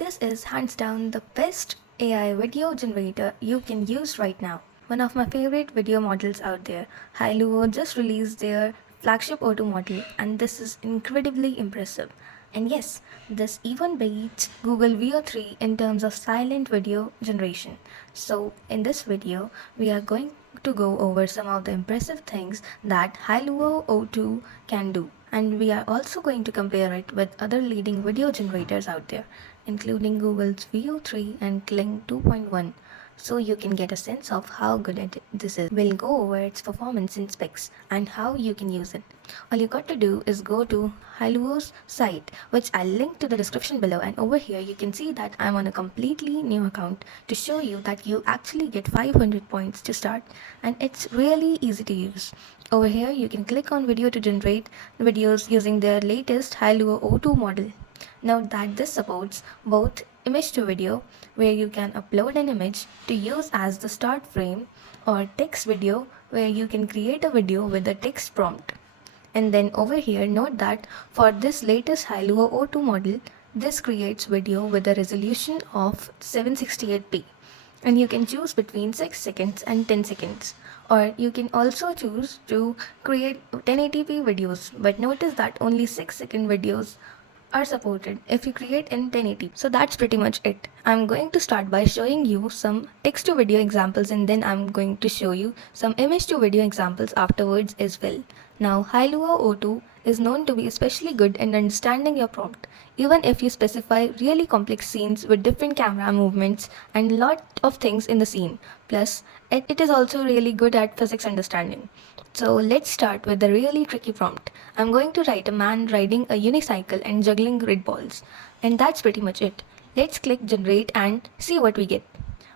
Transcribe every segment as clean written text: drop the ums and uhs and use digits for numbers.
This is hands down the best AI video generator you can use right now. One of my favorite video models out there, Hailuo, just released their flagship auto model, and this is incredibly impressive. And yes, this even beats Google Veo3 in terms of silent video generation. So, in this video, we are going to go over some of the impressive things that Hailuo O2 can do. And we are also going to compare it with other leading video generators out there, including Google's Veo3 and Kling 2.1, so you can get a sense of how good this is. We'll go over its performance and specs and how you can use it. All you got to do is go to Hailuo's site, which I'll link to the description below, and over here you can see that I'm on a completely new account to show you that you actually get 500 points to start, and it's really easy to use. Over here you can click on video to generate videos using their latest Hailuo O2 model. Note that this supports both image to video, where you can upload an image to use as the start frame, or text video, where you can create a video with a text prompt. And then over here, note that for this latest Hailuo O2 model, this creates video with a resolution of 768p. And you can choose between 6 seconds and 10 seconds. Or you can also choose to create 1080p videos, but notice that only 6-second videos are supported if you create in 1080p. So that's pretty much it. I'm going to start by showing you some text to video examples, and then I'm going to show you some image to video examples afterwards as well. Now, Hailuo O2 is known to be especially good in understanding your prompt, even if you specify really complex scenes with different camera movements and lot of things in the scene. Plus, it is also really good at physics understanding. So let's start with the really tricky prompt. I'm going to write a man riding a unicycle and juggling red balls. And that's pretty much it. Let's click generate and see what we get.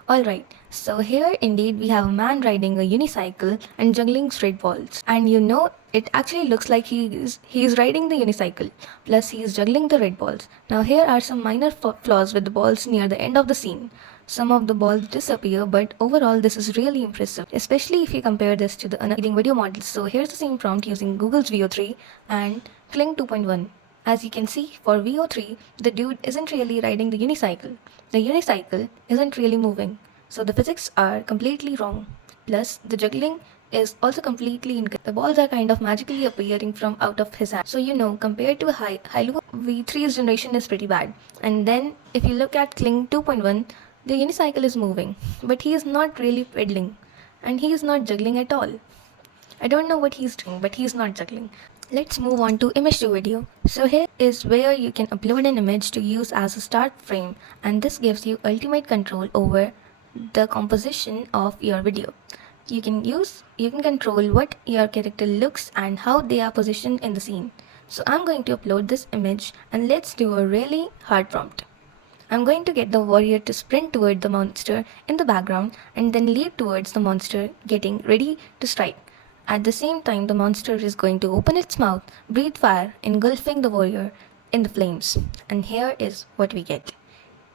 Alright, so here indeed we have a man riding a unicycle and juggling red balls. And you know, it actually looks like he is riding the unicycle, plus he is juggling the red balls. Now here are some minor flaws with the balls near the end of the scene. Some of the balls disappear, but overall this is really impressive, especially if you compare this to the leading video models. So here's the same prompt using Google's Veo3 and Kling 2.1. As you can see, for Veo3, the dude isn't really riding the unicycle. The unicycle isn't really moving, so the physics are completely wrong. Plus, the juggling is also completely incorrect. The balls are kind of magically appearing from out of his hand. So you know, compared to Hailuo, V3's generation is pretty bad. And then, if you look at Kling 2.1, the unicycle is moving, but he is not really pedaling, and he is not juggling at all. I don't know what he's doing, but he's not juggling. Let's move on to image to video. So here is where you can upload an image to use as a start frame, and this gives you ultimate control over the composition of your video. You can control what your character looks and how they are positioned in the scene. So I'm going to upload this image, and let's do a really hard prompt. I'm going to get the warrior to sprint toward the monster in the background and then leap towards the monster, getting ready to strike. At the same time, the monster is going to open its mouth, breathe fire, engulfing the warrior in the flames. And here is what we get.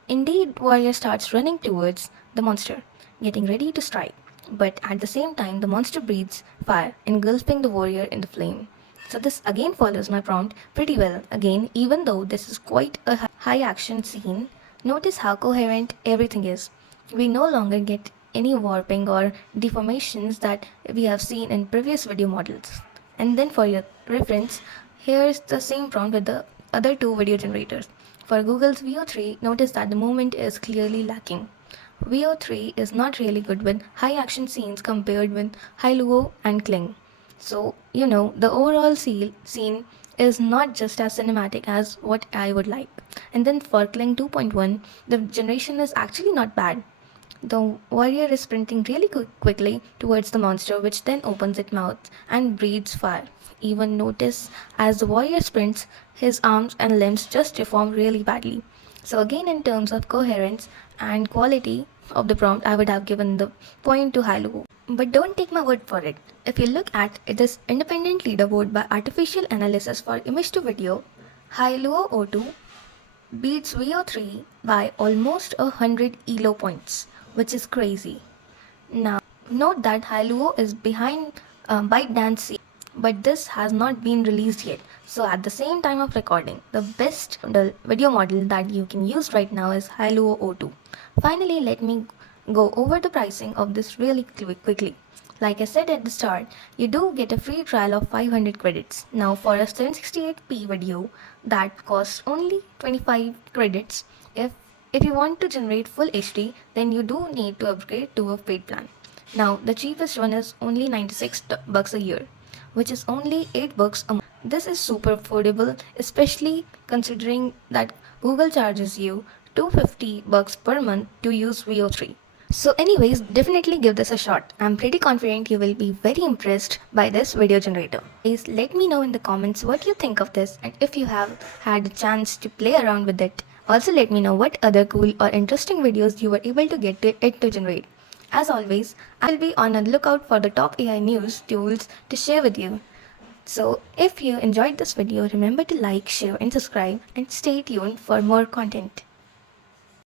Indeed, warrior starts running towards the monster, getting ready to strike. But at the same time, the monster breathes fire, engulfing the warrior in the flame. So this again follows my prompt pretty well. Again, even though this is quite a high action scene, notice how coherent everything is. We no longer get any warping or deformations that we have seen in previous video models. And then for your reference, here's the same prompt with the other two video generators. For Google's Veo3, notice that the movement is clearly lacking. Veo3 is not really good with high action scenes compared with Hailuo and Kling. So, you know, the overall scene is not just as cinematic as what I would like. And then for Kling 2.1, the generation is actually not bad. The warrior is sprinting really quickly towards the monster, which then opens its mouth and breathes fire. Even notice as the warrior sprints, his arms and limbs just deform really badly. So again, in terms of coherence and quality of the prompt, I would have given the point to Hailuo. But don't take my word for it. If you look at this independent leaderboard by artificial analysis for image to video, Hailuo O2 beats Veo3 by almost 100 ELO points, which is crazy. Now, note that Hailuo is behind ByteDance, but this has not been released yet. So at the same time of recording, the best video model that you can use right now is Hailuo O2. Finally, let me go over the pricing of this really quickly. Like I said at the start, you do get a free trial of 500 credits. Now for a 768p video, that costs only 25 credits. If you want to generate full HD, then you do need to upgrade to a paid plan. Now the cheapest one is only 96 bucks a year, which is only 8 bucks a month. This is super affordable, especially considering that Google charges you 250 bucks per month to use Veo3. So anyways, definitely give this a shot. I'm pretty confident you will be very impressed by this video generator. Please let me know in the comments what you think of this and if you have had a chance to play around with it. Also let me know what other cool or interesting videos you were able to get it to generate. As always, I will be on the lookout for the top AI news tools to share with you. So if you enjoyed this video, remember to like, share and subscribe and stay tuned for more content.